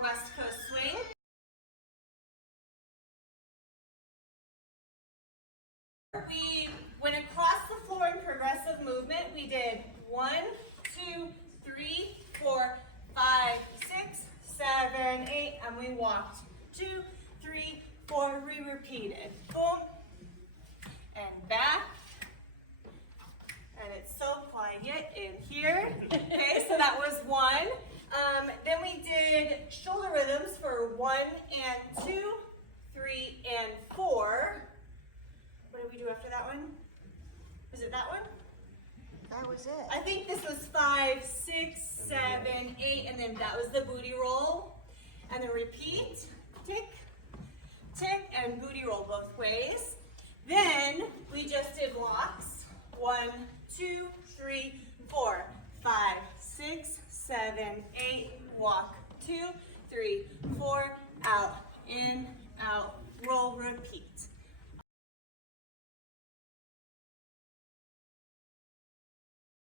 our West Coast swing. We went across the floor in progressive movement. We did 1, 2, 3, 4, 5, 6, 7, 8, and we walked 2, 3, 4. We repeated. Boom, and back. And it's so quiet in here. Okay, so that was 1. Then we did shoulder rhythms for 1 and 2, 3 and 4. What did we do after that one? Was it that one? That was it. I think this was 5, 6, 7, 8, and then that was the booty roll. And then repeat, tick, tick, and booty roll both ways. Then we just did blocks. 1, 2, 3, 4, 5, 6, 7, 8, walk, 2, 3, 4, out, in, out, roll, repeat.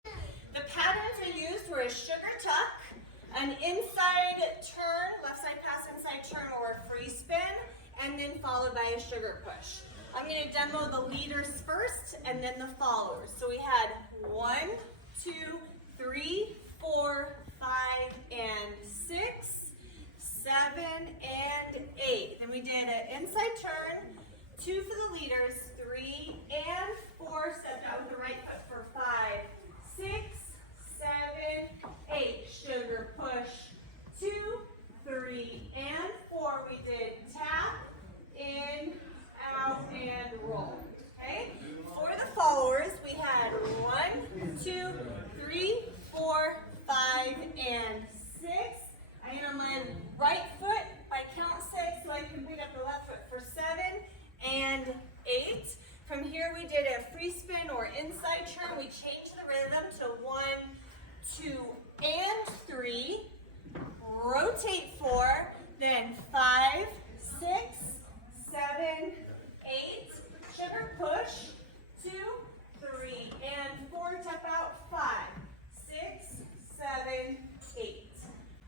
The patterns we used were a sugar tuck, an inside turn, left side pass, inside turn, or a free spin, and then followed by a sugar push. I'm going to demo the leaders first and then the followers. So we had 1, 2, 3, 4, 5, and 6, 7, and 8. Then we did an inside turn, 2 for the leaders, 3 and 4, stepped out with the right foot for 5, 6, 7, 8, sugar push, 2, 3, and 4. We did tap, in, out, and roll. Okay? For the followers, we had 1, 2, 3, 4, 5, and 6. I am on my right foot by count 6, so I can pick up the left foot for 7 and 8. From here, we did a free spin or inside turn. We changed the rhythm to 1, 2, and 3. Rotate 4, then 5, 6, 7, 8. Sugar push, 2, 3, and 4. Tap out, 5, 6, 7, 8.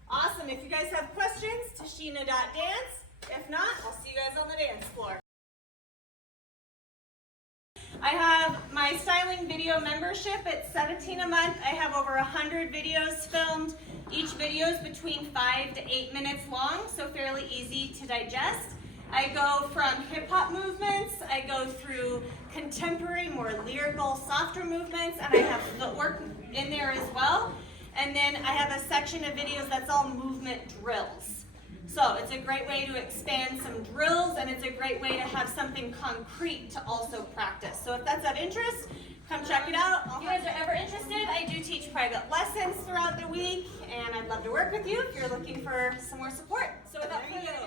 Awesome. If you guys have questions, Tashina.dance. If not, I'll see you guys on the dance floor. I have my styling video membership. It's $17 a month. I have over 100 videos filmed. Each video is between 5 to 8 minutes long, so fairly easy to digest. I go from hip-hop movements, I go through contemporary, more lyrical, softer movements, and I have footwork in there as well. And then I have a section of videos that's all movement drills. So it's a great way to expand some drills, and it's a great way to have something concrete to also practice. So if that's of interest, come check it out. If you guys are ever interested, I do teach private lessons throughout the week, and I'd love to work with you if you're looking for some more support. So without further ado,